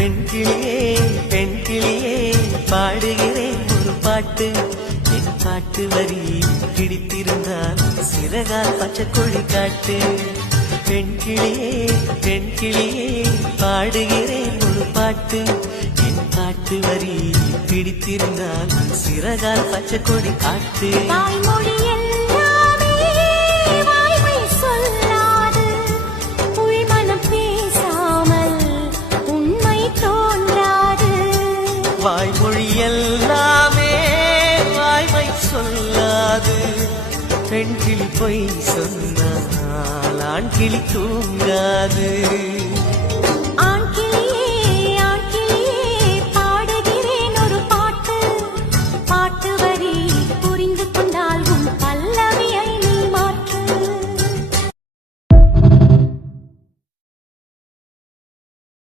பெண் கிளியே பாடுகிறேன் ஒரு பாட்டு. என் பாட்டு வரி பிடித்திருந்தால் சிறகால் பச்சை கொடி காட்டு. பெண் கிளியே பாடுகிறேன் ஒரு பாட்டு. என் பாட்டு வரி பிடித்திருந்தால் சிறகால் பச்சை கொடி காட்டு. வாய்மொழி எல்லாமே வாய்மை சொல்லாது. பெண் கிளி பொய் சொன்னால் ஆண் கிளி தூங்காது.